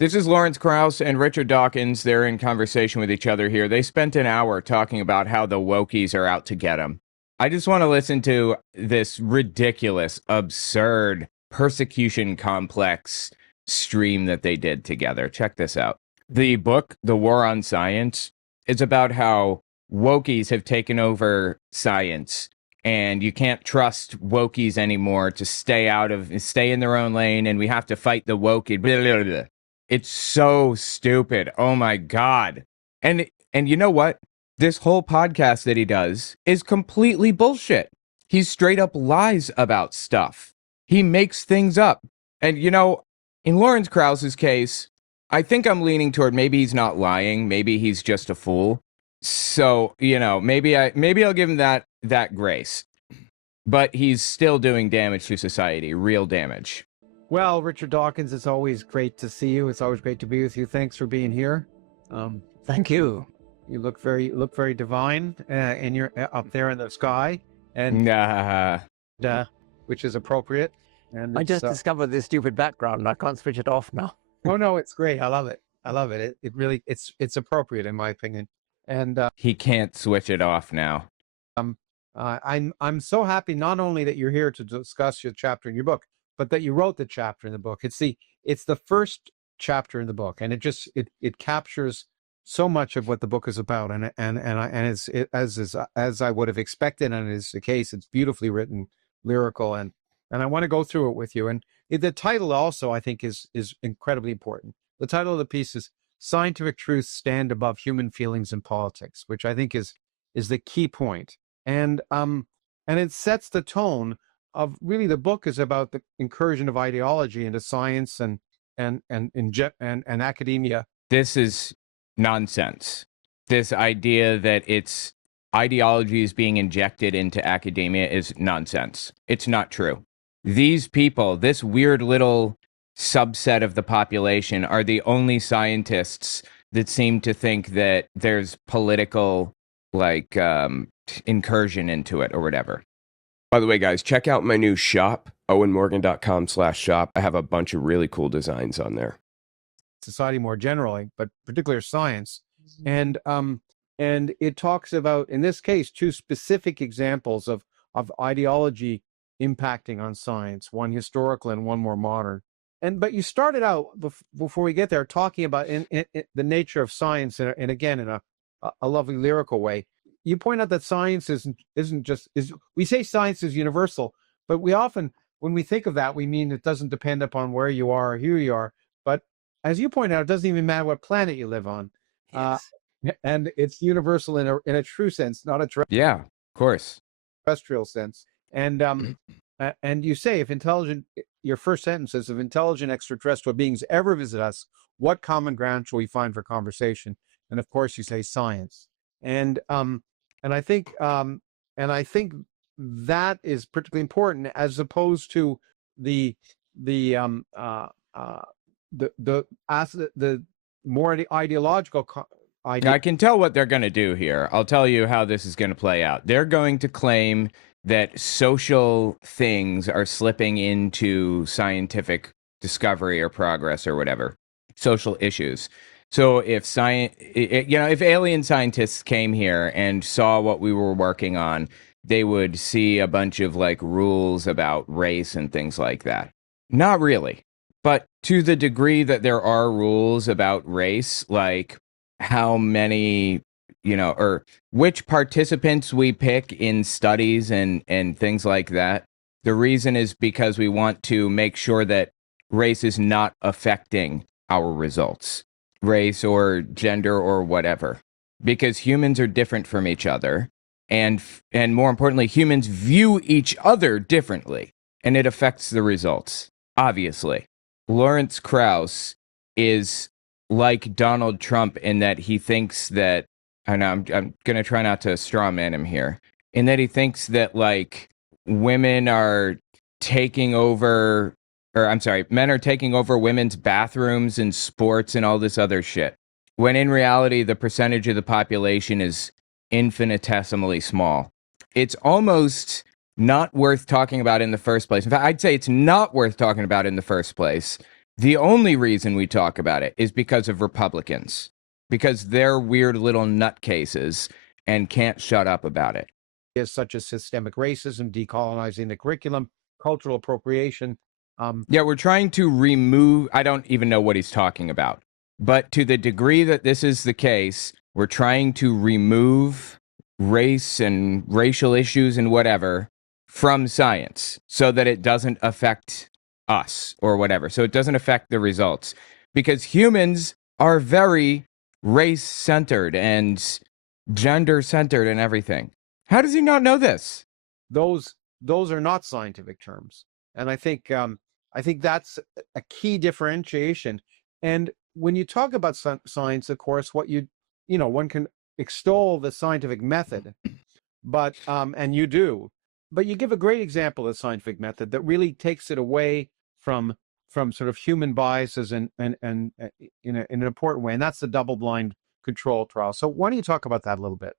This is Lawrence Krauss and Richard Dawkins. They're in conversation with each other here. They spent an hour talking about how the wokies are out to get them. I just want to listen to this ridiculous, absurd persecution complex stream that they did together. Check this out. The book, The War on Science, is about how wokies have taken over science, and you can't trust wokies anymore to stay in their own lane, and we have to fight the wokie. Blah, blah, blah. It's so stupid. Oh my God. And you know what? This whole podcast that he does is completely bullshit. He straight up lies about stuff. He makes things up. And you know, in Lawrence Krauss's case, I think I'm leaning toward maybe he's not lying, maybe he's just a fool. So, you know, maybe I'll give him that grace. But he's still doing damage to society, real damage. Well, Richard Dawkins, it's always great to see you. It's always great to be with you. Thanks for being here. Thank you. You look very divine, and you're up there in the sky, and which is appropriate. And I just discovered this stupid background. I can't switch it off now. Oh no, it's great. I love it. It really it's appropriate in my opinion. And he can't switch it off now. I'm so happy not only that you're here to discuss your chapter in your book, but that you wrote the chapter in the book. It's the first chapter in the book, and it captures so much of what the book is about, and it's as I would have expected, and is the case. It's beautifully written, lyrical, and I want to go through it with you. And the title also, I think, is incredibly important. The title of the piece is "Scientific Truths Stand Above Human Feelings and Politics," which I think is the key point. And it sets the tone of really the book is about the incursion of ideology into science and academia. This is nonsense. This idea that it's ideology is being injected into academia is nonsense. It's not true. These people, this weird little subset of the population, are the only scientists that seem to think that there's political incursion into it or whatever. By the way, guys, check out my new shop, owenmorgan.com/shop. I have a bunch of really cool designs on there. Society more generally, but particular science. And it talks about, in this case, two specific examples of ideology impacting on science, one historical and one more modern. But you started out, before we get there, talking about in the nature of science, and again, in a lovely lyrical way. You point out that science isn't just we say science is universal, but we often, when we think of that, we mean it doesn't depend upon where you are or who you are. But as you point out, it doesn't even matter what planet you live on. Yes. And it's universal in a true sense, not a yeah, of course, terrestrial sense. And you say, your first sentence is, if intelligent extraterrestrial beings ever visit us, what common ground shall we find for conversation? And of course, you say science. And I think that is particularly important, as opposed to the more ideological idea. I can tell what they're going to do here. I'll tell you how this is going to play out. They're going to claim that social things are slipping into scientific discovery or progress or whatever, social issues. So if if alien scientists came here and saw what we were working on, they would see a bunch of rules about race and things like that. Not really. But to the degree that there are rules about race, like how many, or which participants we pick in studies and things like that, the reason is because we want to make sure that race is not affecting our results. Race or gender or whatever, because humans are different from each other, and more importantly, humans view each other differently, and it affects the results. Obviously, Lawrence Krauss is like Donald Trump in that he thinks that, and I'm gonna try not to straw man him here, in that he thinks that women are taking over. Men are taking over women's bathrooms and sports and all this other shit. When in reality, the percentage of the population is infinitesimally small. It's almost not worth talking about in the first place. In fact, I'd say it's not worth talking about in the first place. The only reason we talk about it is because of Republicans, because they're weird little nutcases and can't shut up about it. Is such as systemic racism, decolonizing the curriculum, cultural appropriation. Yeah, we're trying to remove, I don't even know what he's talking about, but to the degree that this is the case, we're trying to remove race and racial issues and whatever from science so that it doesn't affect us or whatever. So it doesn't affect the results, because humans are very race centered and gender centered and everything. How does he not know this? Those are not scientific terms, and I think that's a key differentiation. And when you talk about science, of course, one can extol the scientific method, but and you do, but you give a great example of the scientific method that really takes it away from sort of human biases and in an important way, and that's the double-blind control trial. So why don't you talk about that a little bit?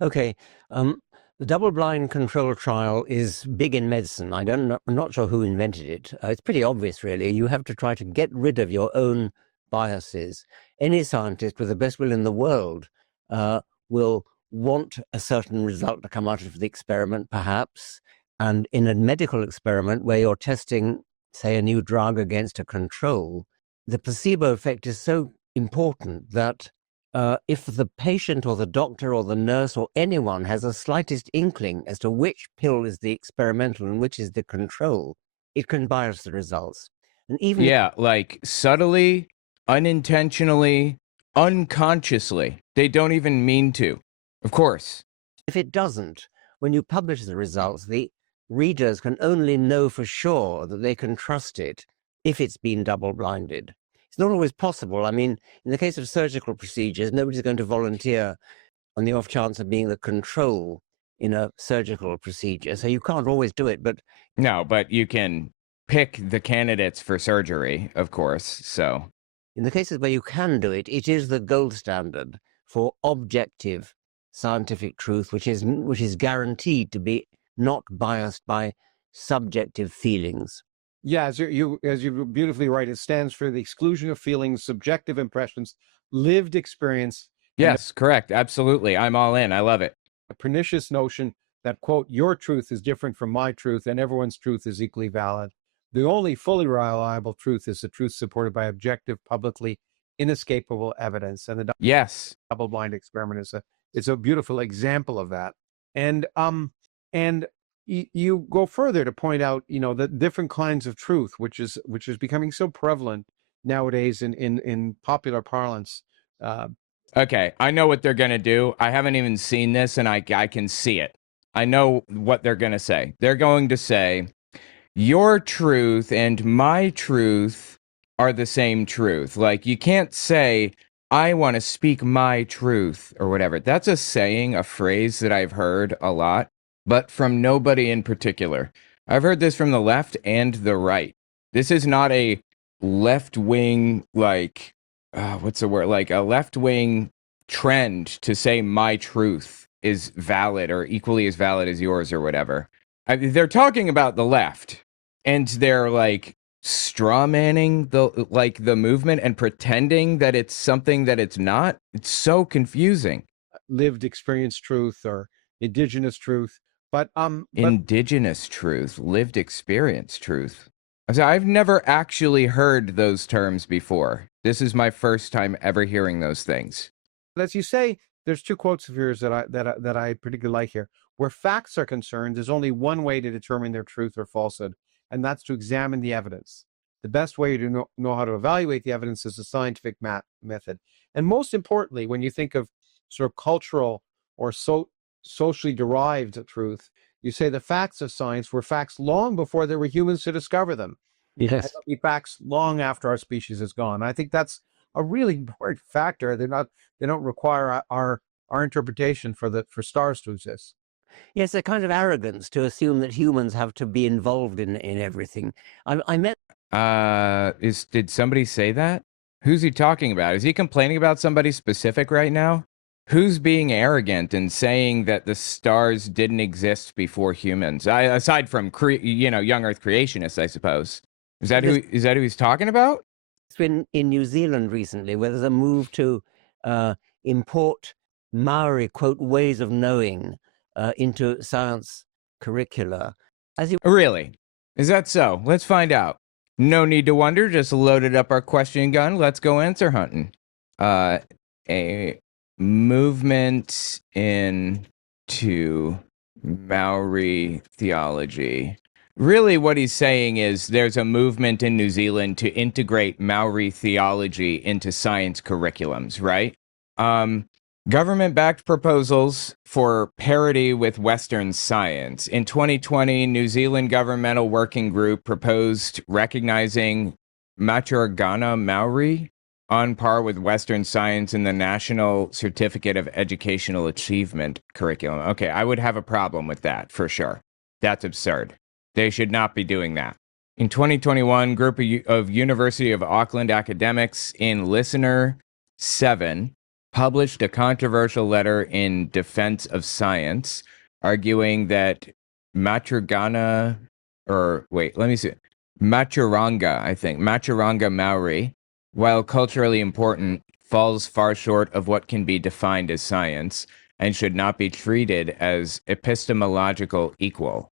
Okay. The double-blind control trial is big in medicine. I'm not sure who invented it. It's pretty obvious, really. You have to try to get rid of your own biases. Any scientist with the best will in the world will want a certain result to come out of the experiment, perhaps. And in a medical experiment where you're testing, say, a new drug against a control, the placebo effect is so important that if the patient or the doctor or the nurse or anyone has the slightest inkling as to which pill is the experimental and which is the control, it can bias the results. And even Yeah, like subtly, unintentionally, unconsciously. They don't even mean to. Of course. if it doesn't, when you publish the results, the readers can only know for sure that they can trust it if it's been double-blinded. It's not always possible. I mean, in the case of surgical procedures, nobody's going to volunteer on the off chance of being the control in a surgical procedure. So you can't always do it. But No, but you can pick the candidates for surgery, of course. So, in the cases where you can do it, it is the gold standard for objective scientific truth, which is guaranteed to be not biased by subjective feelings. Yeah, as you beautifully write, it stands for the exclusion of feelings, subjective impressions, lived experience, and yes, correct. Absolutely. I'm all in. I love it. a pernicious notion that, quote, your truth is different from my truth and everyone's truth is equally valid. The only fully reliable truth is the truth supported by objective, publicly inescapable evidence. And the Yes. double-blind experiment is a beautiful example of that. And you go further to point out, the different kinds of truth, which is becoming so prevalent nowadays in popular parlance. Okay, I know what they're going to do. I haven't even seen this, and I can see it. I know what they're going to say. They're going to say, your truth and my truth are the same truth. Like, you can't say, I want to speak my truth or whatever. That's a saying, a phrase that I've heard a lot, but from nobody in particular. I've heard this from the left and the right. This is not a left-wing, like, what's the word? Like a left-wing trend to say my truth is valid or equally as valid as yours or whatever. They're talking about the left, and they're like straw manning the movement and pretending that it's something that it's not. It's so confusing. Lived experience truth or indigenous truth, but Indigenous truth, lived experience truth. So I've never actually heard those terms before. This is my first time ever hearing those things. as you say, there's two quotes of yours that I particularly like here. Where facts are concerned, there's only one way to determine their truth or falsehood, and that's to examine the evidence. The best way to know how to evaluate the evidence is the scientific method. And most importantly, when you think of sort of cultural or socially derived truth, you say the facts of science were facts long before there were humans to discover them. Yes. And they'll be facts long after our species is gone. I think that's a really important factor. They don't require our interpretation for stars to exist. Yes, a kind of arrogance to assume that humans have to be involved in everything. I met. Did somebody say that? Who's he talking about? Is he complaining about somebody specific right now? Who's being arrogant and saying that the stars didn't exist before humans? Aside from young Earth creationists, I suppose. Is that who he's talking about? been in New Zealand recently, where there's a move to import Maori, quote, ways of knowing into science curricula. As you Really? Is that so? Let's find out. No need to wonder. Just loaded up our question gun. Let's go answer hunting. A movement into Maori theology. Really, what he's saying is there's a movement in New Zealand to integrate Maori theology into science curriculums, right? Government-backed proposals for parity with Western science. In 2020, New Zealand Governmental Working Group proposed recognizing Maturigana Maori on par with Western science in the National Certificate of Educational Achievement curriculum. Okay, I would have a problem with that, for sure. That's absurd. They should not be doing that. In 2021, group of University of Auckland academics in Listener 7 published a controversial letter in defense of science, arguing that Maturanga, Maturanga Maori, while culturally important, falls far short of what can be defined as science and should not be treated as an epistemological equal.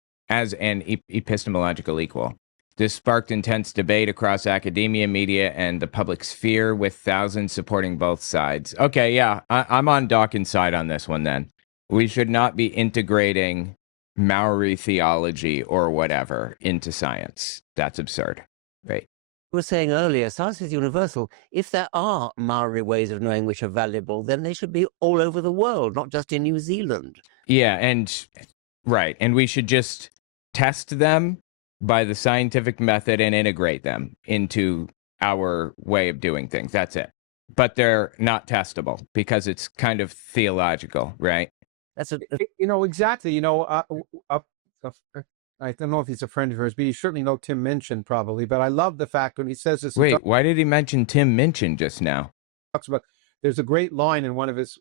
This sparked intense debate across academia, media, and the public sphere, with thousands supporting both sides. Okay, yeah, I'm on Dawkins' side on this one then. We should not be integrating Maori theology or whatever into science. That's absurd, right? were saying earlier, science is universal. If there are Maori ways of knowing which are valuable, then they should be all over the world, not just in New Zealand. Yeah, and we should just test them by the scientific method and integrate them into our way of doing things. That's it. But they're not testable because it's kind of theological, right? Exactly. I don't know if he's a friend of yours, but you certainly know Tim Minchin probably. But I love the fact when he says this. Wait, why did he mention Tim Minchin just now? Talks about, there's a great line in one of his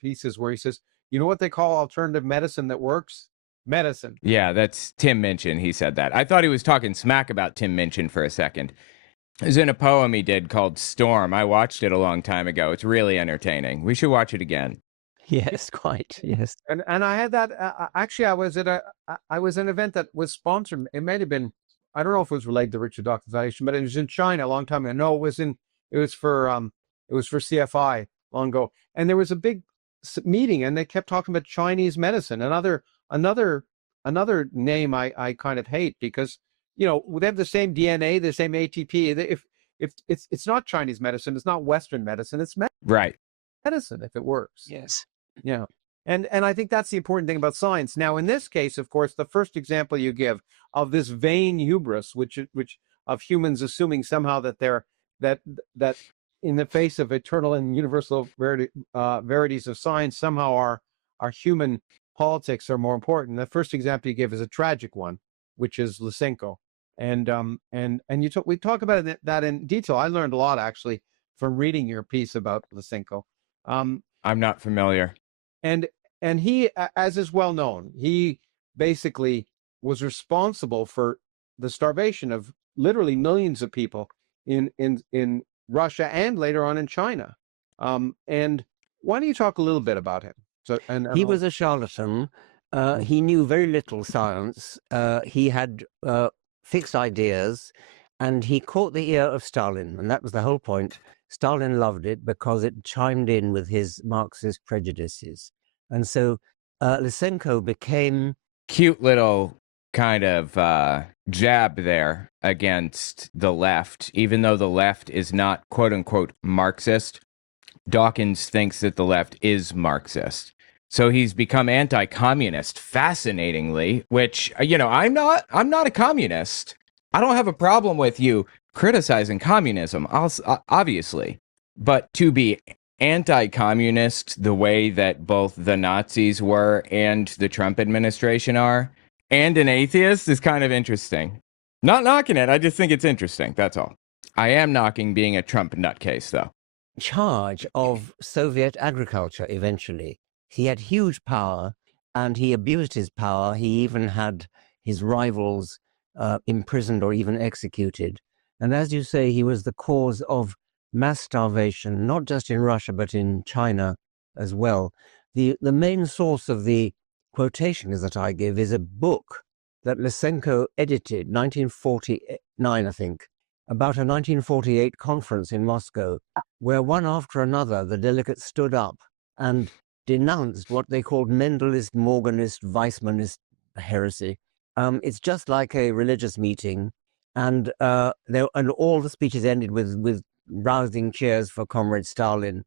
pieces where he says, "You know what they call alternative medicine that works? Medicine." Yeah, that's Tim Minchin. He said that. I thought he was talking smack about Tim Minchin for a second. It was in a poem he did called Storm. I watched it a long time ago. It's really entertaining. We should watch it again. Yes, quite. Yes. And I had that. Actually, I was at an event that was sponsored. It might have been, I don't know if it was related to Richard Dawkins Foundation, but it was in China a long time ago. No, it was for CFI long ago. And there was a big meeting, and they kept talking about Chinese medicine. Another name I kind of hate, because they have the same DNA, the same ATP. If it's not Chinese medicine, it's not Western medicine. It's medicine if it works. Yes. Yeah. And I think that's the important thing about science. Now, in this case, of course, the first example you give of this vain hubris, which of humans assuming somehow that they're that in the face of eternal and universal verities of science, somehow our human politics are more important. The first example you give is a tragic one, which is Lysenko. And we talk about that in detail. I learned a lot actually from reading your piece about Lysenko. I'm not familiar. And he, as is well known, he basically was responsible for the starvation of literally millions of people in Russia and later on in China. And why don't you talk a little bit about him? He was a charlatan. He knew very little science. He had fixed ideas, and he caught the ear of Stalin, and that was the whole point. Stalin loved it because it chimed in with his Marxist prejudices. And so Lysenko became... Cute little kind of jab there against the left, even though the left is not quote-unquote Marxist. Dawkins thinks that the left is Marxist. So he's become anti-communist, fascinatingly, which, I'm not a communist. I don't have a problem with you criticizing communism, obviously. But to be anti-communist the way that both the Nazis were and the Trump administration are, and an atheist, is kind of interesting. Not knocking it, I just think it's interesting, that's all. I am knocking being a Trump nutcase, though. Charge of Soviet agriculture eventually. He had huge power, and he abused his power. He even had his rivals imprisoned or even executed. And as you say, he was the cause of mass starvation, not just in Russia, but in China as well. The main source of the quotations that I give is a book that Lysenko edited, 1949, I think, about a 1948 conference in Moscow, where one after another the delegates stood up and denounced what they called Mendelist, Morganist, Weissmanist heresy. It's just like a religious meeting, and all the speeches ended with rousing cheers for Comrade Stalin.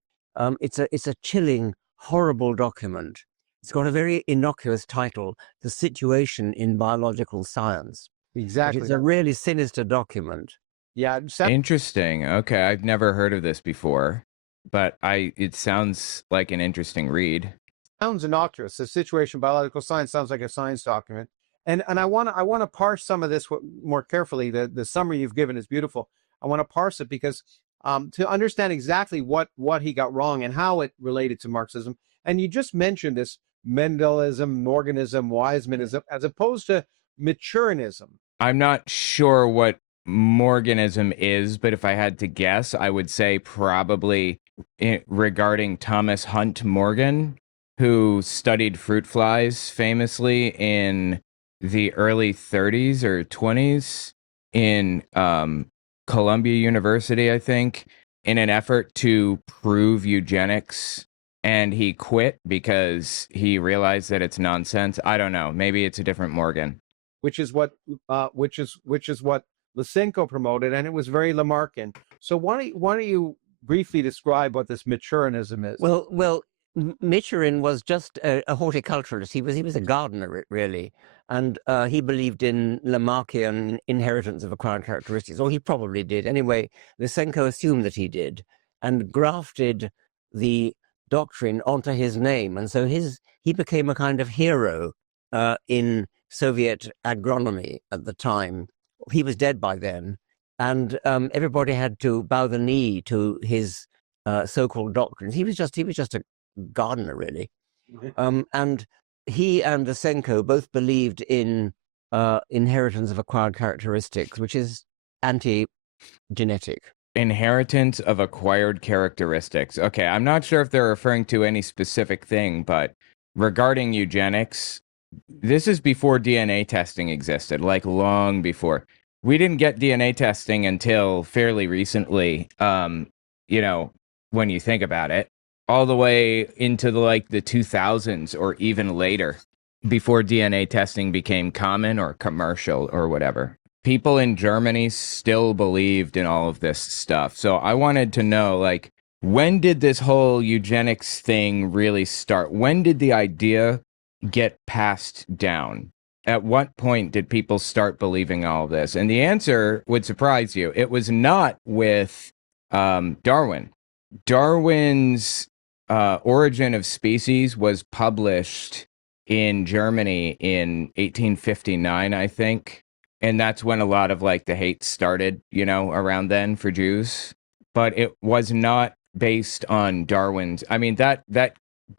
It's a chilling, horrible document. It's got a very innocuous title, "The Situation in Biological Science." But Exactly. it's a really sinister document. Yeah. Interesting. Okay, I've never heard of this before, but it sounds like an interesting read. Sounds innocuous. The Situation in Biological Science sounds like a science document. And I want to parse some of this more carefully. The summary you've given is beautiful. I want to parse it because to understand exactly what he got wrong and how it related to Marxism. And you just mentioned this Mendelism, Morganism, Weissmanism, as opposed to Maturism. I'm not sure what Morganism is, but if I had to guess, I would say probably regarding Thomas Hunt Morgan, who studied fruit flies famously in the early 30s or 20s in Columbia University, I think, in an effort to prove eugenics. And he quit because he realized that it's nonsense. I don't know. Maybe it's a different Morgan. Which is what Lysenko promoted, and it was very Lamarckian. So why don't you briefly describe what this Maturism is? Well, Maturin was just a horticulturalist. He was a gardener, really, and he believed in Lamarckian inheritance of acquired characteristics, or he probably did. Anyway, Lysenko assumed that he did, and grafted the doctrine onto his name, and so he became a kind of hero in Soviet agronomy at the time. He was dead by then, and everybody had to bow the knee to his so-called doctrines. He was just a gardener, really. And he and Lysenko both believed in inheritance of acquired characteristics, which is anti-genetic. Inheritance of acquired characteristics. Okay, I'm not sure if they're referring to any specific thing, but regarding eugenics, this is before DNA testing existed, like long before. We didn't get DNA testing until fairly recently, when you think about it, all the way into the 2000s or even later, before DNA testing became common or commercial or whatever. People in Germany still believed in all of this stuff. So I wanted to know, when did this whole eugenics thing really start? When did the idea get passed down? At what point did people start believing all this? And the answer would surprise you. It was not with Darwin. Darwin's Origin of Species was published in Germany in 1859, I think. And that's when a lot of the hate started, around then for Jews. But it was not based on Darwin's. I mean, that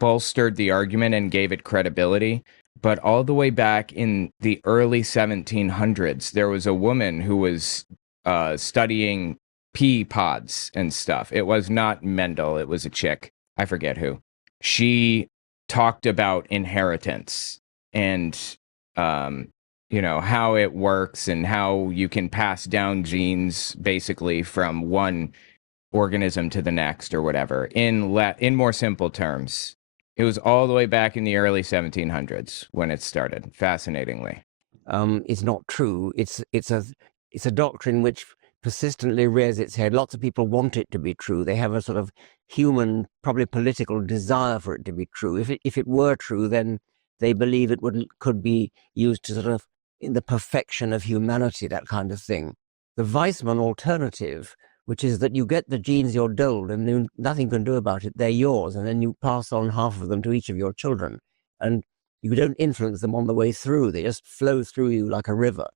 bolstered the argument and gave it credibility. But all the way back in the early 1700s, there was a woman who was studying pea pods and stuff. It was not Mendel. It was a chick. I forget who. She talked about inheritance and, how it works and how you can pass down genes basically from one organism to the next or whatever in more simple terms. It was all the way back in the early 1700s when it started, fascinatingly. It's not true. It's a doctrine which persistently rears its head. Lots of people want it to be true. They have a sort of human, probably political desire for it to be true. If it were true, then they believe it could be used to sort of in the perfection of humanity, that kind of thing. The Weissman alternative, which is that you get the genes you're doled and nothing can do about it, they're yours, and then you pass on half of them to each of your children. And you don't influence them on the way through. They just flow through you like a river.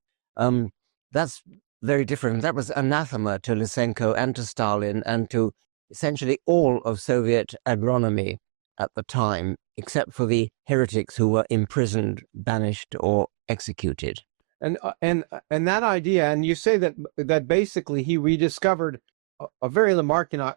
That's very different. That was anathema to Lysenko and to Stalin and to essentially all of Soviet agronomy at the time, except for the heretics who were imprisoned, banished, or executed. And that idea, and you say that basically he rediscovered a very Lamarckian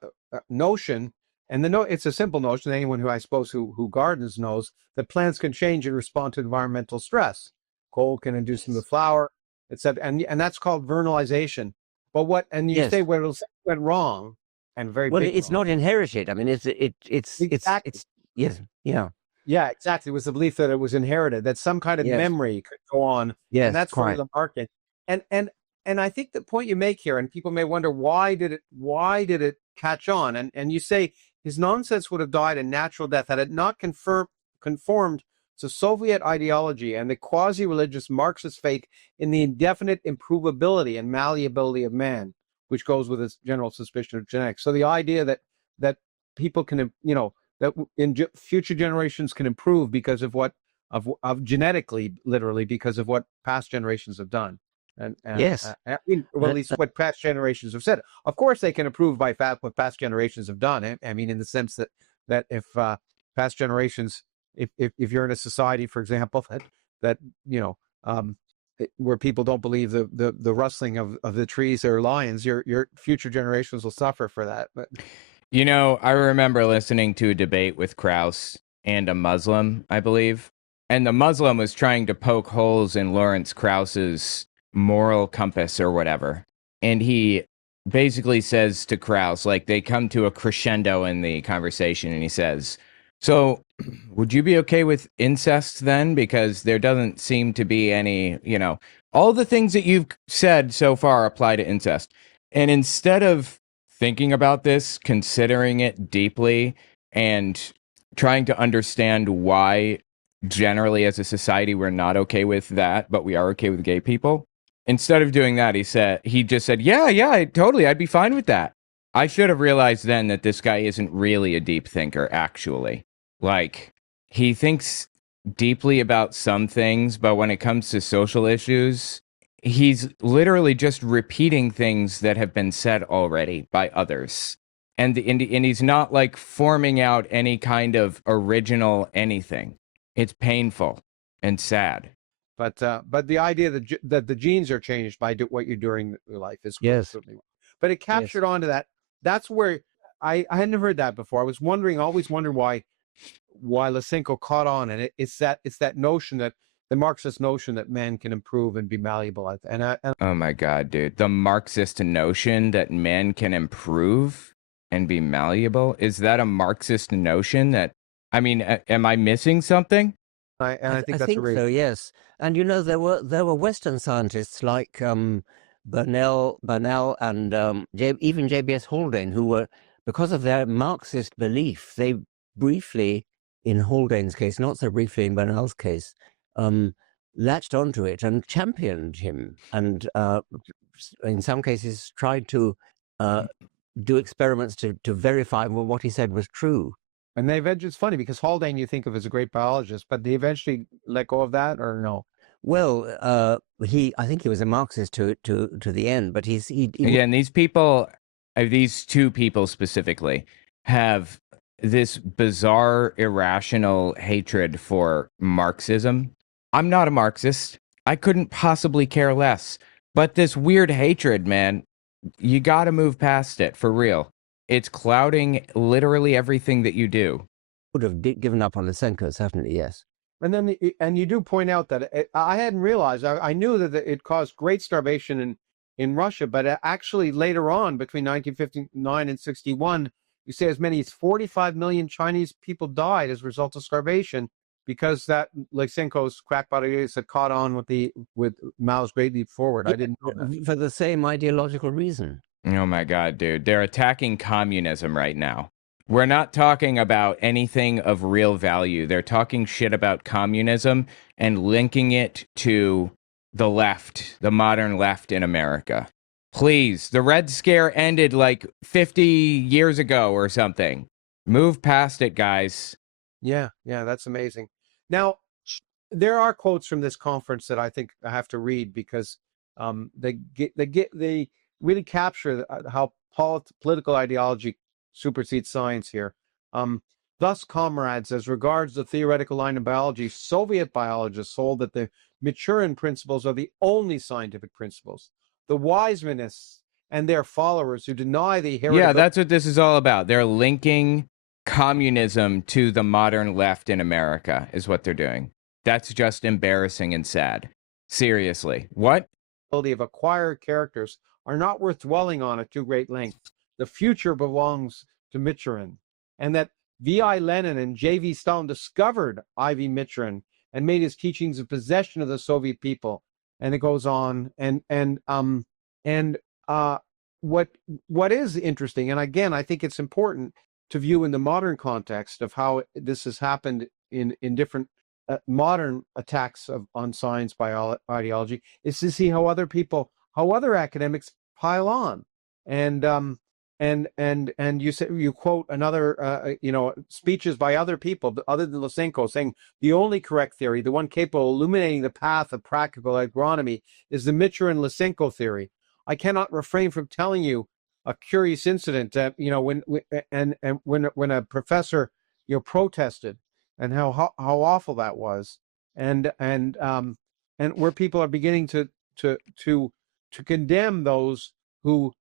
notion, and it's a simple notion. Anyone who I suppose who gardens knows that plants can change and respond to environmental stress. Cold can induce them to flower, etc. And that's called vernalization. But you say Yes. what went wrong, and very Well, big it's wrong. not inherited. I mean, Exactly. it's yes, yeah, Yeah, exactly. It was the belief that it was inherited, that some kind of yes, memory could go on, and yes, that's very quite. Lamarckian. And and and I think the point you make here, and people may wonder why did it catch on? And you say his nonsense would have died a natural death had it not conformed to Soviet ideology and the quasi-religious Marxist faith in the indefinite improvability and malleability of man, which goes with its general suspicion of genetics. So the idea that people can, that future generations can improve because of what of genetically, literally, because of what past generations have done, and Yes, I mean, well, at least what past generations have said. Of course, they can improve by what past generations have done. I mean, in the sense that if past generations, if you're in a society, for example, that you know. Where people don't believe the rustling of the trees or lions, your future generations will suffer for that. But I remember listening to a debate with Krauss and a Muslim, I believe. And the Muslim was trying to poke holes in Lawrence Krauss's moral compass or whatever. And he basically says to Krauss, like they come to a crescendo in the conversation, and he says, "So, would you be okay with incest then? Because there doesn't seem to be any, all the things that you've said so far apply to incest." And instead of thinking about this, considering it deeply, and trying to understand why generally as a society we're not okay with that, but we are okay with gay people. Instead of doing that, he just said, yeah, I'd be fine with that. I should have realized then that this guy isn't really a deep thinker, actually. Like, he thinks deeply about some things, but when it comes to social issues, he's literally just repeating things that have been said already by others. And he's not like forming out any kind of original anything. It's painful and sad. But the idea that the genes are changed by what you're doing in your life is Yes, certainly. But it yes. captured onto that. That's where I hadn't heard that before. I was always wondering why Lysenko caught on, and it's that notion, that the Marxist notion that man can improve and be malleable. And Oh my God, dude. The Marxist notion that man can improve and be malleable. Is that a Marxist notion I mean, am I missing something? I think I that's a think really so. Yes, and there were Western scientists like Bernal, and even J.B.S. Haldane, who were, because of their Marxist belief, they briefly, in Haldane's case, not so briefly in Bernal's case, latched onto it and championed him, and in some cases tried to do experiments to verify what he said was true. And it's funny because Haldane you think of as a great biologist, but they eventually let go of that, or no? Well, I think he was a Marxist to the end, but he Again, these two people specifically, have this bizarre, irrational hatred for Marxism. I'm not a Marxist. I couldn't possibly care less. But this weird hatred, man, you got to move past it for real. It's clouding literally everything that you do. would have given up on Lysenko, certainly, yes. And then you do point out that I hadn't realized. I knew that it caused great starvation in Russia, but actually later on, between 1959 and 61, you say as many as 45 million Chinese people died as a result of starvation, because that Lysenko's crackpot ideas had caught on with Mao's Great Leap Forward. Yeah, I didn't know that. for the same ideological reason. Oh my God, dude. They're attacking communism right now. We're not talking about anything of real value. They're talking shit about communism and linking it to the left, the modern left in America. Please, the Red Scare ended like 50 years ago or something. Move past it, guys. Yeah, that's amazing. Now, there are quotes from this conference that I think I have to read, because they really capture how political ideology supersedes science here. Thus, comrades, as regards the theoretical line of biology, Soviet biologists hold that the Maturin principles are the only scientific principles. The Weismanists and their followers who deny the heritability. Yeah, that's what this is all about. They're linking communism to the modern left in America, is what they're doing. That's just embarrassing and sad. Seriously. What? Of acquired characters are not worth dwelling on at too great length. The future belongs to Maturin, and that V.I. Lenin and J.V. Stalin discovered I.V. Maturin and made his teachings a possession of the Soviet people. And it goes on, what is interesting, and again, I think it's important to view in the modern context of how this has happened in different modern attacks on science by ideology, is to see how other academics pile on, and you quote another speeches by other people other than Lysenko saying the only correct theory, the one capable of illuminating the path of practical agronomy, is the Maturin-Lysenko theory. I cannot refrain from telling you a curious incident that when a professor protested, and how awful that was, and where people are beginning to condemn those who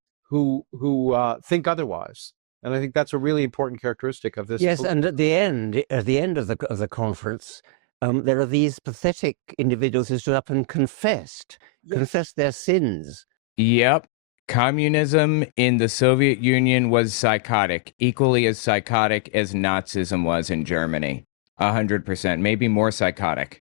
think otherwise, and I think that's a really important characteristic of this. Yes, and at the end of the conference, there are these pathetic individuals who stood up and confessed their sins. Yep. Communism in the Soviet Union was psychotic, equally as psychotic as Nazism was in Germany. 100%, maybe more psychotic.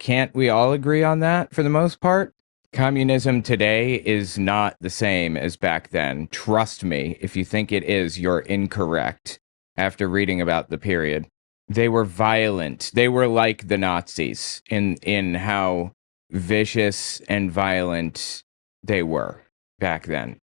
Can't we all agree on that for the most part? Communism today is not the same as back then. Trust me, if you think it is, you're incorrect after reading about the period. They were violent. They were like the Nazis in how vicious and violent they were back then.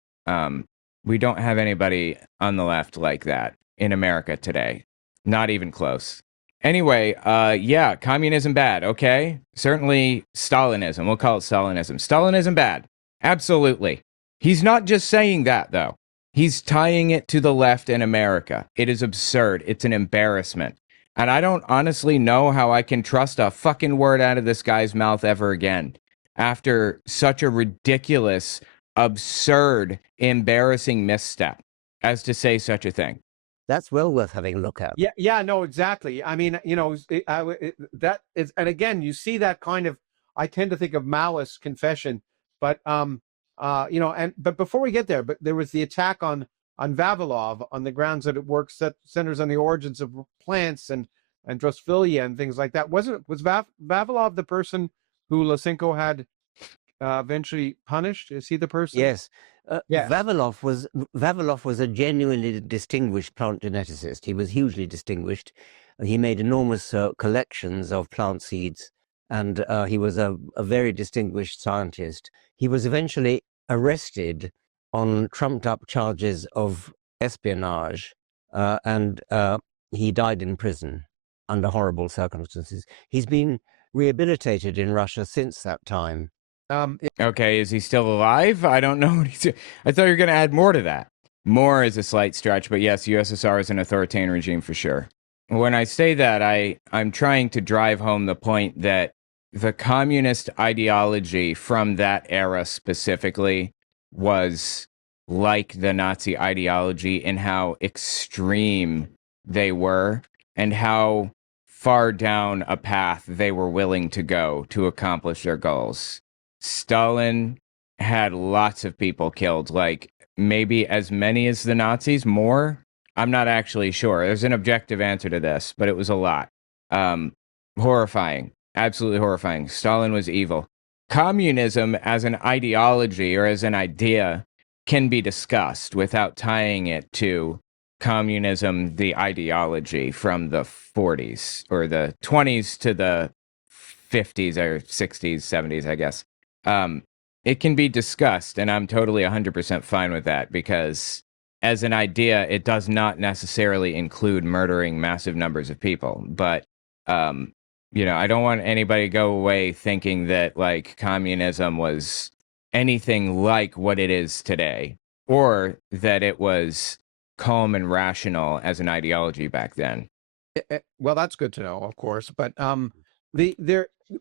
We don't have anybody on the left like that in America today. Not even close. Anyway, yeah, communism bad, okay? Certainly Stalinism. We'll call it Stalinism. Stalinism bad. Absolutely. He's not just saying that, though. He's tying it to the left in America. It is absurd. It's an embarrassment. And I don't honestly know how I can trust a fucking word out of this guy's mouth ever again after such a ridiculous, absurd, embarrassing misstep as to say such a thing. That's well worth having a look at. Yeah, no, exactly. I mean, that is, and again, you see that kind of. I tend to think of Maoist confession, but but before we get there, but there was the attack on Vavilov on the grounds that it centers on the origins of plants and Drosophila and things like that. Was Vavilov the person who Lysenko had eventually punished? Is he the person? Yes. Yeah. Vavilov was a genuinely distinguished plant geneticist. He was hugely distinguished. He made enormous collections of plant seeds, and he was a very distinguished scientist. He was eventually arrested on trumped-up charges of espionage, and he died in prison under horrible circumstances. He's been rehabilitated in Russia since that time. Okay, is he still alive? I don't know. I thought you were going to add more to that. More is a slight stretch, but yes, USSR is an authoritarian regime for sure. When I say that, I'm trying to drive home the point that the communist ideology from that era specifically was like the Nazi ideology in how extreme they were and how far down a path they were willing to go to accomplish their goals. Stalin had lots of people killed, like maybe as many as the Nazis, more. I'm not actually sure. There's an objective answer to this, but it was a lot. Horrifying, absolutely horrifying. Stalin was evil. Communism as an ideology or as an idea can be discussed without tying it to communism, the ideology from the 40s or the 20s to the 50s or 60s, 70s, I guess. It can be discussed, and I'm totally 100% fine with that, because as an idea, it does not necessarily include murdering massive numbers of people. But, I don't want anybody to go away thinking that, like, communism was anything like what it is today, or that it was calm and rational as an ideology back then. Well, that's good to know, of course. But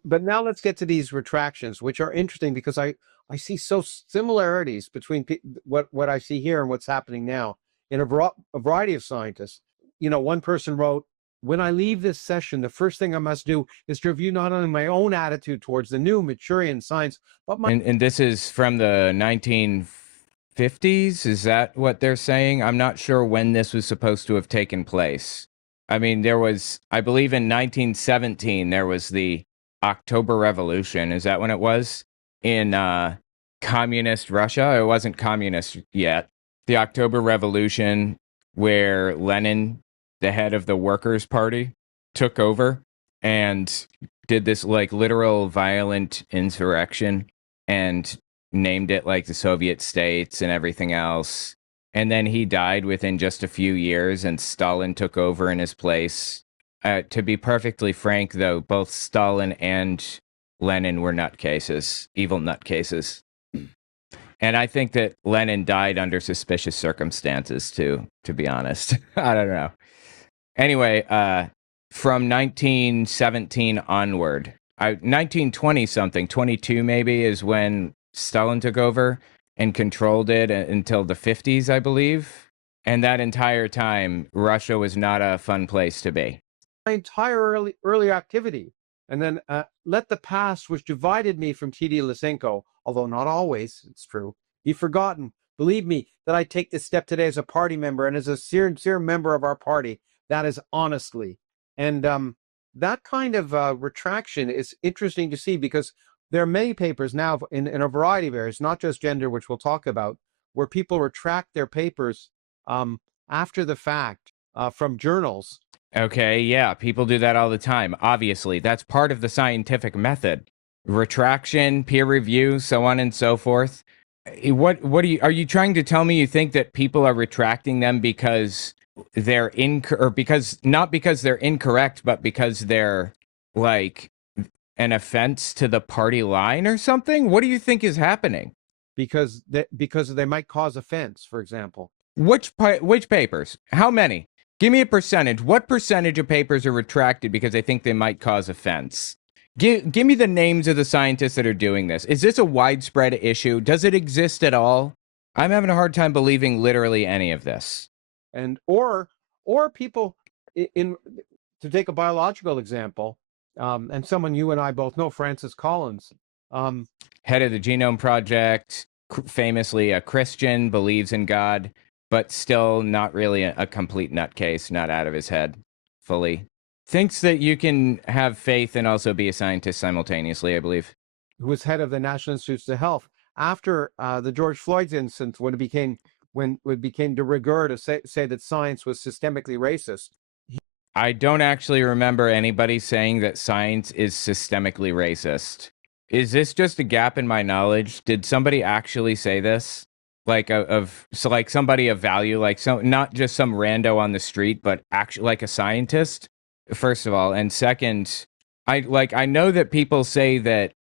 But now let's get to these retractions, which are interesting because I see so similarities between what I see here and what's happening now in a variety of scientists. You know, one person wrote, "When I leave this session, the first thing I must do is to review not only my own attitude towards the new Maturian science, but my..." And this is from the 1950s? Is that what they're saying? I'm not sure when this was supposed to have taken place. I mean, there was, I believe in 1917, there was the October Revolution. Is that when it was? In communist Russia? It wasn't communist yet. The October Revolution, where Lenin, the head of the Workers' Party, took over and did this like literal violent insurrection and named it like the Soviet states and everything else. And then he died within just a few years, and Stalin took over in his place. To be perfectly frank, though, both Stalin and Lenin were nutcases, evil nutcases. And I think that Lenin died under suspicious circumstances, too, to be honest. I don't know. Anyway, from 1917 onward, 1920 something, 22 maybe, is when Stalin took over and controlled it until the 50s, I believe. And that entire time, Russia was not a fun place to be. My entire early activity. And then let the past, which divided me from T.D. Lysenko, although not always, it's true, be forgotten. Believe me that I take this step today as a party member and as a sincere member of our party. That is honestly. And that kind of retraction is interesting to see, because there are many papers now in a variety of areas, not just gender, which we'll talk about, where people retract their papers after the fact from journals. Okay, yeah, people do that all the time. Obviously, that's part of the scientific method. Retraction, peer review, so on and so forth. What are you trying to tell me? You think that people are retracting them because they're not because they're incorrect, but because they're like an offense to the party line or something? What do you think is happening? Because they might cause offense, for example. Which papers? How many? Give me a percentage. What percentage of papers are retracted because they think they might cause offense? Give me the names of the scientists that are doing this. Is this a widespread issue? Does it exist at all? I'm having a hard time believing literally any of this. And or people to take a biological example, and someone you and I both know, Francis Collins, head of the Genome Project, famously a Christian, believes in God, but still not really a complete nutcase, not out of his head fully. Thinks that you can have faith and also be a scientist simultaneously, I believe. Who was head of the National Institutes of Health after the George Floyd incident, when it became de rigueur to say that science was systemically racist. I don't actually remember anybody saying that science is systemically racist. Is this just a gap in my knowledge? Did somebody actually say this? Like like somebody of value, like not just some rando on the street, but actually like a scientist, first of all. And second, I know that people say that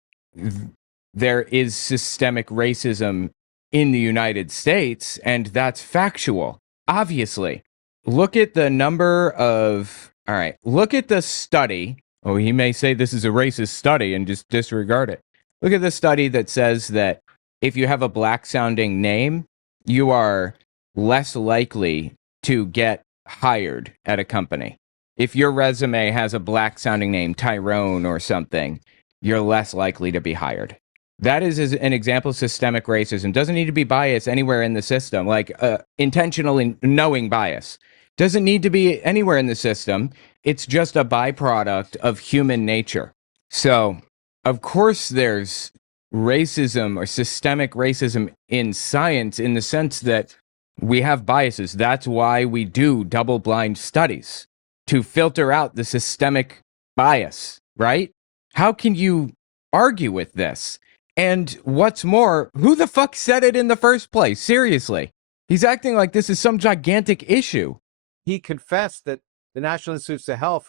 there is systemic racism in the United States, and that's factual. Obviously, look at the number of, all right, look at the study. Oh, he may say this is a racist study and just disregard it. Look at the study that says that if you have a black sounding name, you are less likely to get hired at a company. If your resume has a black sounding name, Tyrone or something, you're less likely to be hired. That is an example of systemic racism. Doesn't need to be bias anywhere in the system, like intentionally knowing bias. Doesn't need to be anywhere in the system. It's just a byproduct of human nature. So, of course, there's racism or systemic racism in science in the sense that we have biases. That's why we do double-blind studies, to filter out the systemic bias, right? How can you argue with this? And what's more, who the fuck said it in the first place? Seriously. He's acting like this is some gigantic issue. He confessed that the National Institutes of Health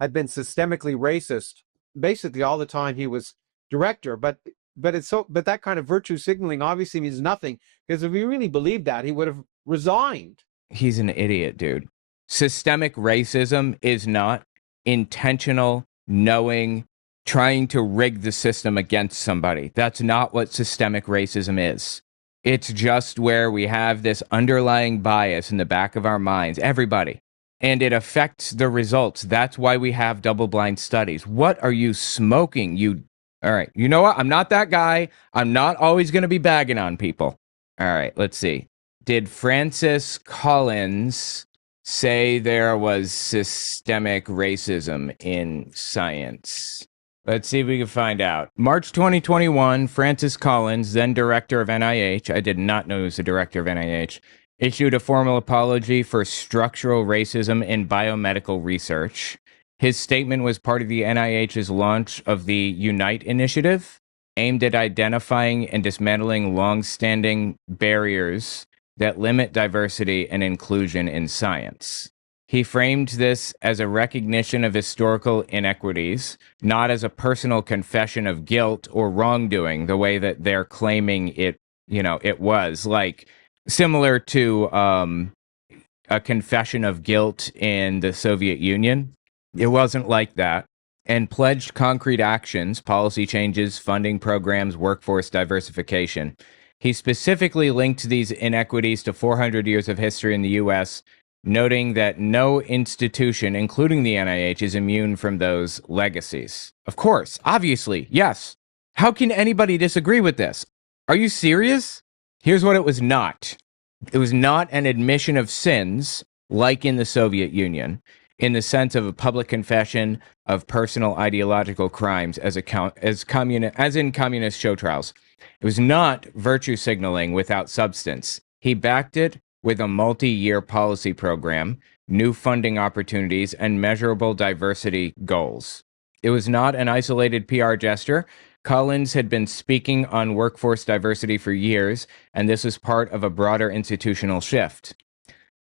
had been systemically racist basically all the time he was director. But that kind of virtue signaling obviously means nothing, because if he really believed that, he would have resigned. He's an idiot, dude. Systemic racism is not intentional, knowing, trying to rig the system against somebody. That's not what systemic racism is. It's just where we have this underlying bias in the back of our minds, everybody, and it affects the results. That's why we have double-blind studies. What are you smoking? All right, you know what? I'm not that guy. I'm not always going to be bagging on people. All right, let's see. Did Francis Collins say there was systemic racism in science? Let's see if we can find out. March 2021, Francis Collins, then director of NIH, I did not know he was the director of NIH, issued a formal apology for structural racism in biomedical research. His statement was part of the NIH's launch of the Unite initiative, aimed at identifying and dismantling long-standing barriers that limit diversity and inclusion in science. He framed this as a recognition of historical inequities, not as a personal confession of guilt or wrongdoing, the way that they're claiming it was, like similar to a confession of guilt in the Soviet Union. It wasn't like that. And pledged concrete actions, policy changes, funding programs, workforce diversification. He specifically linked these inequities to 400 years of history in the U.S., noting that no institution, including the NIH, is immune from those legacies. Of course, obviously, yes. How can anybody disagree with this? Are you serious? Here's what it was not. It was not an admission of sins, like in the Soviet Union, in the sense of a public confession of personal ideological crimes as in communist show trials. It was not virtue signaling without substance. He backed it with a multi-year policy program, new funding opportunities, and measurable diversity goals. It was not an isolated PR gesture. Collins had been speaking on workforce diversity for years, and this was part of a broader institutional shift.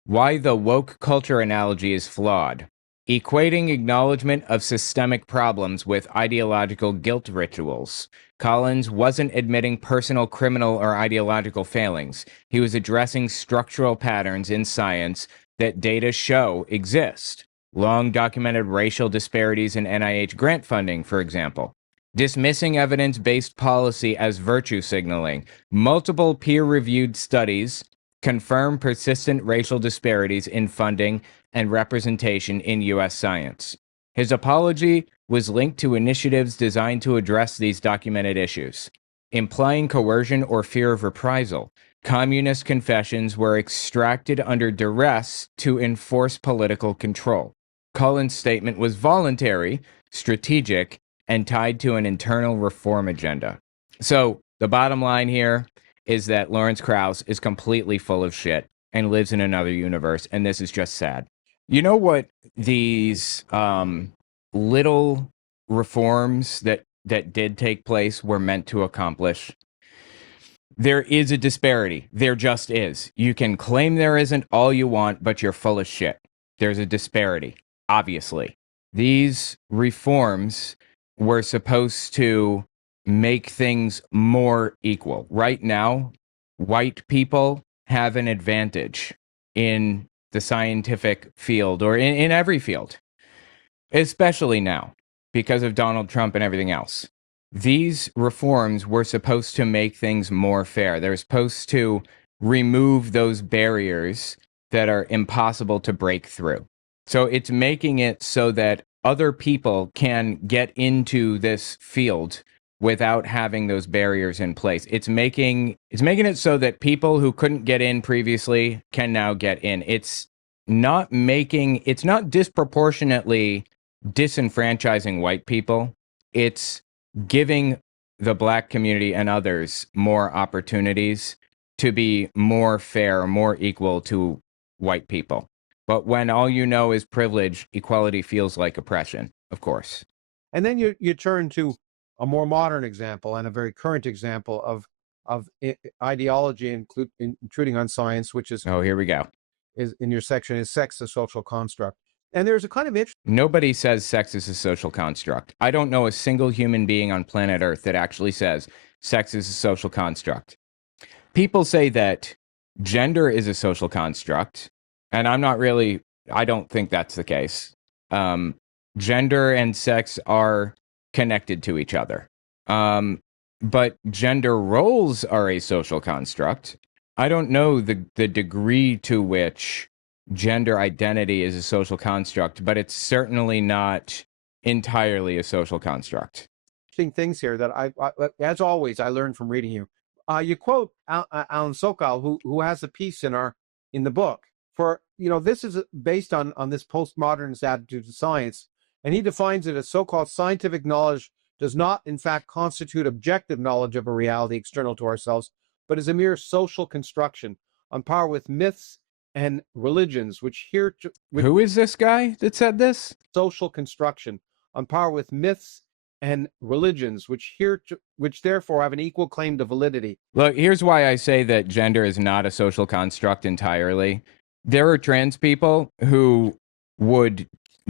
Why the woke culture analogy is flawed. Equating acknowledgement of systemic problems with ideological guilt rituals. Collins wasn't admitting personal criminal or ideological failings. He was addressing structural patterns in science that data show exist. Long documented racial disparities in NIH grant funding, for example. Dismissing evidence-based policy as virtue signaling. Multiple peer-reviewed studies confirm persistent racial disparities in funding and representation in U.S. science. His apology was linked to initiatives designed to address these documented issues. Implying coercion or fear of reprisal, communist confessions were extracted under duress to enforce political control. Collins' statement was voluntary, strategic, and tied to an internal reform agenda. So the bottom line here is that Lawrence Krauss is completely full of shit and lives in another universe, and this is just sad. You know what these little reforms that did take place were meant to accomplish? There is a disparity. There just is. You can claim there isn't all you want, but you're full of shit. There's a disparity, obviously. These reforms were supposed to make things more equal. Right now, white people have an advantage in the scientific field or in every field, especially now because of Donald Trump and everything else. These reforms were supposed to make things more fair. They're supposed to remove those barriers that are impossible to break through. So it's making it so that other people can get into this field without having those barriers in place. It's making it so that people who couldn't get in previously can now get in. It's not disproportionately disenfranchising white people. It's giving the Black community and others more opportunities to be more fair, more equal to white people. But when all you know is privilege, equality feels like oppression, of course. And then you turn to a more modern example and a very current example of ideology intruding on science, which is here we go. Is in your section is sex a social construct. And there's a kind of interest. Nobody says sex is a social construct. I don't know a single human being on planet Earth that actually says sex is a social construct. People say that gender is a social construct, and I don't think that's the case. Gender and sex are connected to each other. But gender roles are a social construct. I don't know the degree to which gender identity is a social construct, but it's certainly not entirely a social construct. Interesting things here that as always, I learned from reading you. You quote Alan Sokal, who has a piece in the book. For this is based on this postmodernist attitude to science, and he defines it as so-called scientific knowledge does not, in fact, constitute objective knowledge of a reality external to ourselves, but is a mere social construction on par with myths and religions, which Who is this guy that said this? Social construction on par with myths and religions, which therefore have an equal claim to validity. Look, here's why I say that gender is not a social construct entirely. There are trans people who would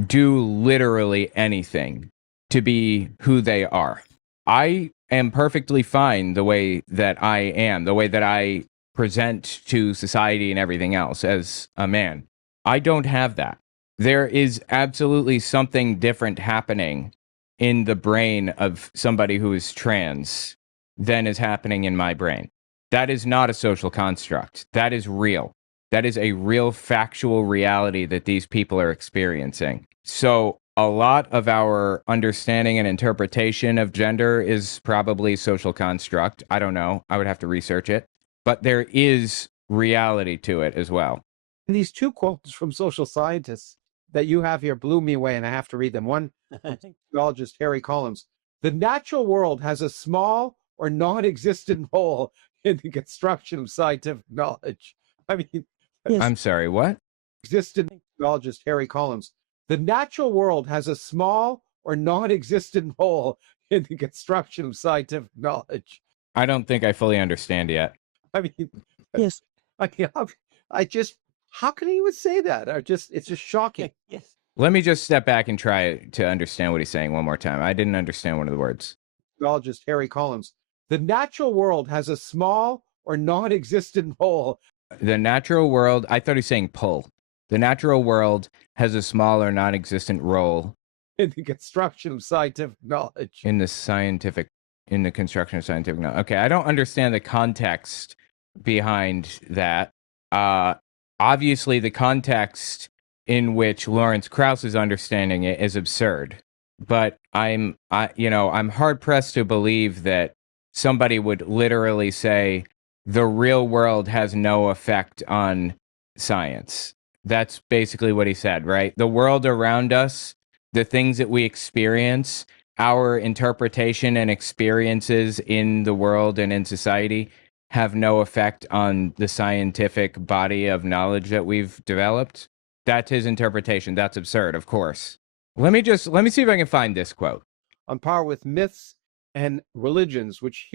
do literally anything to be who they are. I am perfectly fine the way that I am, the way that I present to society and everything else as a man. I don't have that. There is absolutely something different happening in the brain of somebody who is trans than is happening in my brain. That is not a social construct. That is real. That is a real factual reality that these people are experiencing. So a lot of our understanding and interpretation of gender is probably social construct. I don't know. I would have to research it. But there is reality to it as well. And these two quotes from social scientists that you have here blew me away, and I have to read them. One, psychologist Harry Collins. The natural world has a small or non-existent role in the construction of scientific knowledge. I mean, Yes. I'm sorry, what? Existent psychologist Harry Collins. The natural world has a small or non-existent role in the construction of scientific knowledge. I don't think I fully understand yet. I mean, Yes. how can he even say that? It's just shocking. Yes. Let me just step back and try to understand what he's saying one more time. I didn't understand one of the words. Psychologist Harry Collins. The natural world has a small or non-existent role. The natural world, I thought he was saying pull. The natural world has a small or non-existent role in the construction of scientific knowledge. in the construction of scientific knowledge. Okay, I don't understand the context behind that. Obviously, the context in which Lawrence Krauss is understanding it is absurd. But I'm hard pressed to believe that somebody would literally say the real world has no effect on science. That's basically what he said, right? The world around us, the things that we experience, our interpretation and experiences in the world and in society have no effect on the scientific body of knowledge that we've developed. That's his interpretation. That's absurd, of course. Let me see if I can find this quote. On par with myths and religions, which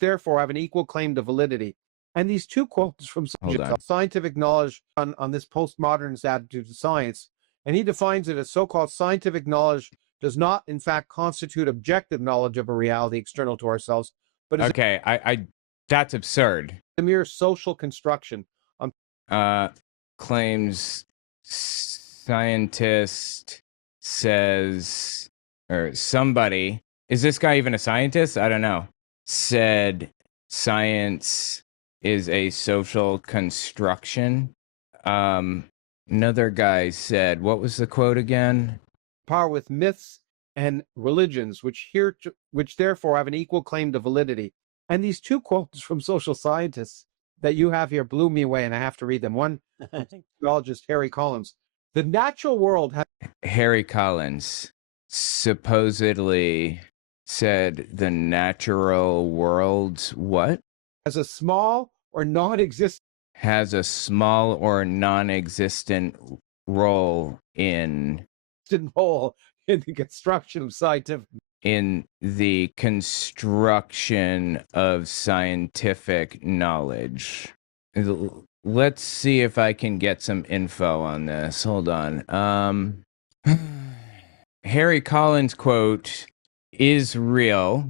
therefore have an equal claim to validity. And these two quotes from scientific knowledge on this postmodernist attitude to science, and he defines it as so-called scientific knowledge does not, in fact, constitute objective knowledge of a reality external to ourselves, but is Okay, that's absurd. a mere social construction. Claims scientist says, or somebody, is this guy even a scientist? I don't know. Said science is a social construction. Another guy said, what was the quote again? Par with myths and religions, which therefore have an equal claim to validity. And these two quotes from social scientists that you have here blew me away, and I have to read them. One, psychologist Harry Collins. The natural world has... Harry Collins supposedly said the natural world what? Has a small or non-existent role in the construction of scientific knowledge. Let's see if I can get some info on this. Hold on. Harry Collins quote is real.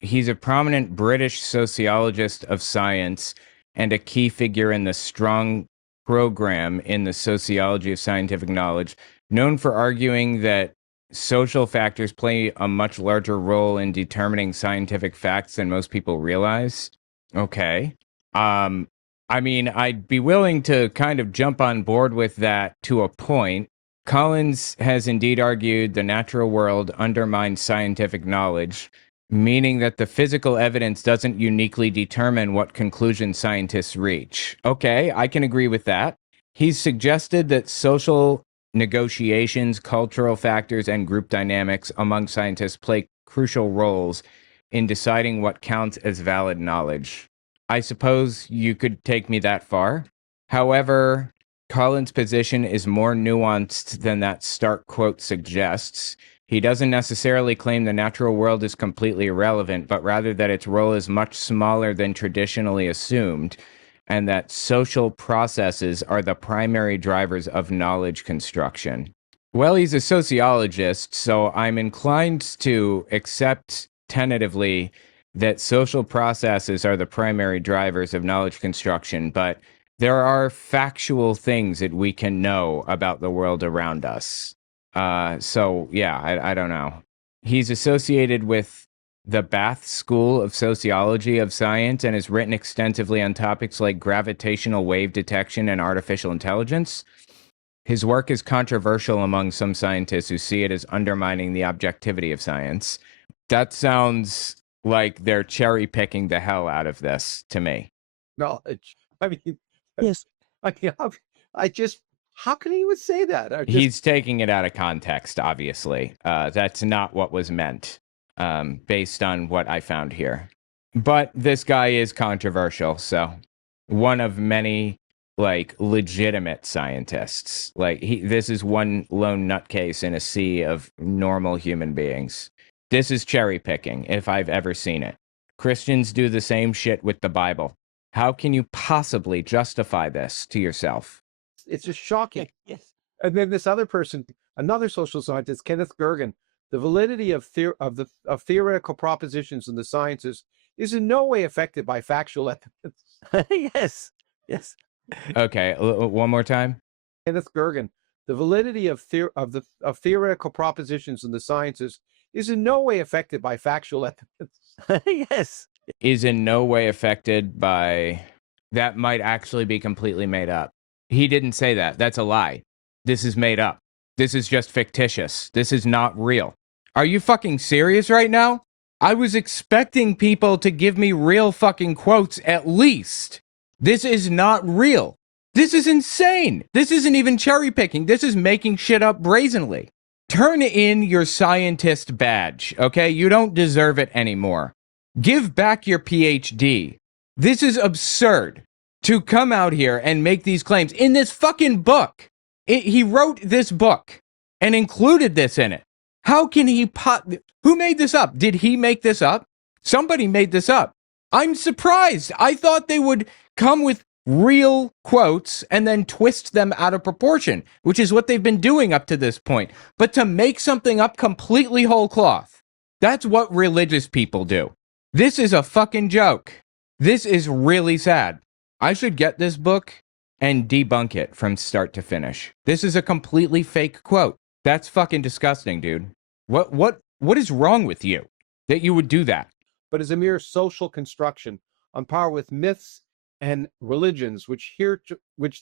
He's a prominent British sociologist of science and a key figure in the strong program in the sociology of scientific knowledge, known for arguing that social factors play a much larger role in determining scientific facts than most people realize. Okay. I mean, I'd be willing to kind of jump on board with that to a point. Collins has indeed argued the natural world undermines scientific knowledge, meaning that the physical evidence doesn't uniquely determine what conclusions scientists reach. Okay, I can agree with that. He's suggested that social negotiations, cultural factors, and group dynamics among scientists play crucial roles in deciding what counts as valid knowledge. I suppose you could take me that far. However, Collins' position is more nuanced than that stark quote suggests. He doesn't necessarily claim the natural world is completely irrelevant, but rather that its role is much smaller than traditionally assumed, and that social processes are the primary drivers of knowledge construction. Well, he's a sociologist, so I'm inclined to accept tentatively that social processes are the primary drivers of knowledge construction, but there are factual things that we can know about the world around us. So yeah, I don't know. He's associated with the Bath School of Sociology of Science and has written extensively on topics like gravitational wave detection and artificial intelligence. His work is controversial among some scientists who see it as undermining the objectivity of science. That sounds like they're cherry picking the hell out of this to me. Knowledge. I mean, Yes. how can he even say that? He's taking it out of context, obviously. That's not what was meant, based on what I found here. But this guy is controversial, so one of many, like, legitimate scientists. Like, this is one lone nutcase in a sea of normal human beings. This is cherry picking, if I've ever seen it. Christians do the same shit with the Bible. How can you possibly justify this to yourself? It's just shocking. Yes. And then this other person, another social scientist, Kenneth Gergen, the validity of theoretical propositions in the sciences is in no way affected by factual evidence. Yes. Okay, one more time. Kenneth Gergen, the validity of theoretical propositions in the sciences is in no way affected by factual evidence. Yes. Is in no way affected by... That might actually be completely made up. He didn't say that. That's a lie. This is made up. This is just fictitious. This is not real. Are you fucking serious right now? I was expecting people to give me real fucking quotes at least. This is not real. This is insane. This isn't even cherry picking. This is making shit up brazenly. Turn in your scientist badge, okay? You don't deserve it anymore. Give back your PhD. This is absurd to come out here and make these claims in this fucking book. He wrote this book and included this in it. How can he who made this up? Did he make this up? Somebody made this up. I'm surprised. I thought they would come with real quotes and then twist them out of proportion, which is what they've been doing up to this point. But to make something up completely whole cloth, that's what religious people do. This is a fucking joke. This is really sad. I should get this book and debunk it from start to finish. This is a completely fake quote. That's fucking disgusting, dude. What is wrong with you that you would do that? But is a mere social construction on par with myths and religions, which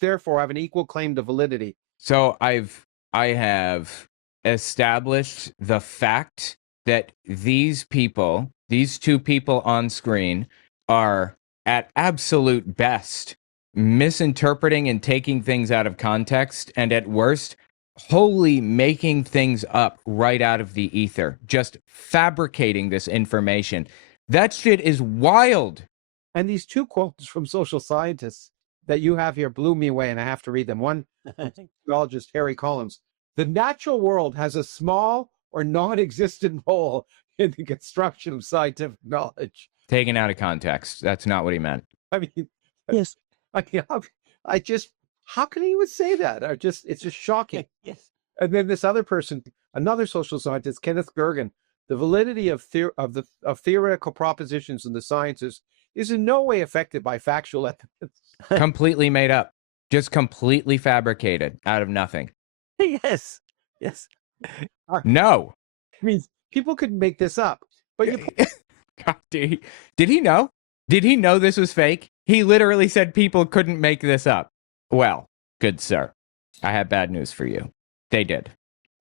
therefore have an equal claim to validity. So I have established the fact that these two people on screen, are at absolute best misinterpreting and taking things out of context, and at worst, wholly making things up right out of the ether, just fabricating this information. That shit is wild. And these two quotes from social scientists that you have here blew me away, and I have to read them. One, sociologist Harry Collins: the natural world has a small or non-existent role in the construction of scientific knowledge. Taken out of context. That's not what he meant. I mean, Yes. How can he even say that? It's just shocking. Yes. And then this other person, another social scientist, Kenneth Gergen, the validity of theoretical propositions in the sciences is in no way affected by factual evidence. Completely made up. Just completely fabricated out of nothing. Yes. No. I mean, people could make this up, but you God, did he know? Did he know this was fake? He literally said people couldn't make this up. Well, good sir, I have bad news for you. They did.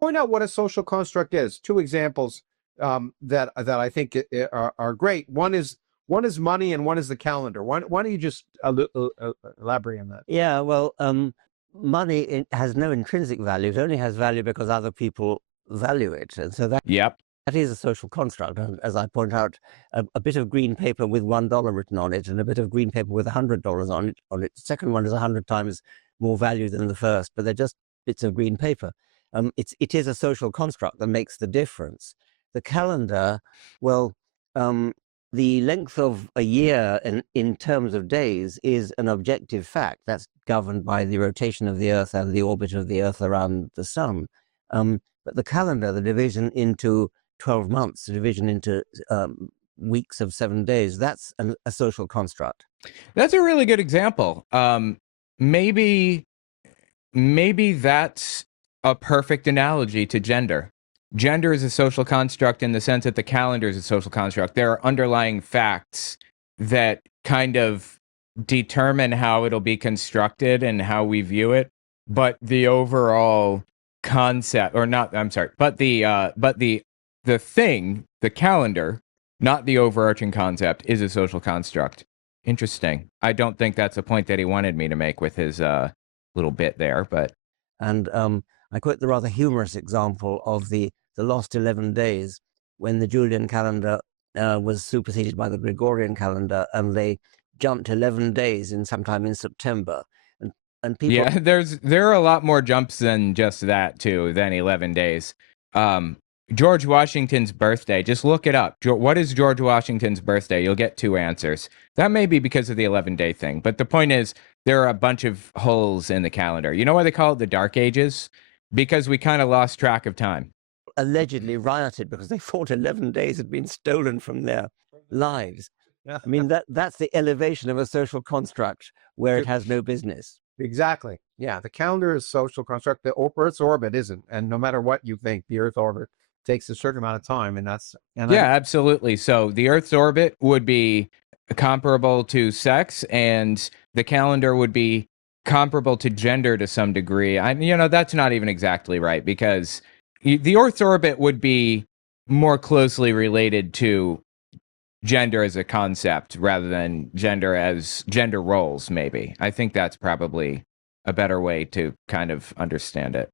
point out what a social construct is. Two examples that I think are great. One is money, and one is the calendar. Why don't you just elaborate on that? Yeah, well, money has no intrinsic value. It only has value because other people value it. And so that is a social construct. And as I point out, a bit of green paper with $1 written on it and a bit of green paper with $100 on it. The second one is 100 times more value than the first, but they're just bits of green paper. It is a social construct that makes the difference. The calendar, well, the length of a year in terms of days is an objective fact that's governed by the rotation of the Earth and the orbit of the Earth around the Sun. But the calendar, the division into 12 months, the division into weeks of 7 days, that's a social construct. That's a really good example. Maybe that's a perfect analogy to gender. Gender is a social construct in the sense that the calendar is a social construct. There are underlying facts that kind of determine how it'll be constructed and how we view it, but the overall concept, or not, I'm sorry, but the thing, the calendar, not the overarching concept, is a social construct. Interesting. I don't think that's a point that he wanted me to make with his little bit there, but. And I quote the rather humorous example of the lost 11 days when the Julian calendar was superseded by the Gregorian calendar, and they jumped 11 days sometime in September. And people... Yeah, there are a lot more jumps than just that, too, than 11 days. George Washington's birthday, just look it up. What is George Washington's birthday? You'll get two answers. That may be because of the 11-day thing, but the point is there are a bunch of holes in the calendar. You know why they call it the Dark Ages? Because we kind of lost track of time. Allegedly rioted because they thought 11 days had been stolen from their lives. I mean, that's the elevation of a social construct where it has no business. Exactly. Yeah, the calendar is social construct. The Earth's orbit isn't, and no matter what you think, the Earth orbit takes a certain amount of time, and that's absolutely. So the Earth's orbit would be comparable to sex, and the calendar would be comparable to gender to some degree. That's not even exactly right, because the Earth's orbit would be more closely related to gender as a concept rather than gender as gender roles, maybe. I think that's probably a better way to kind of understand it.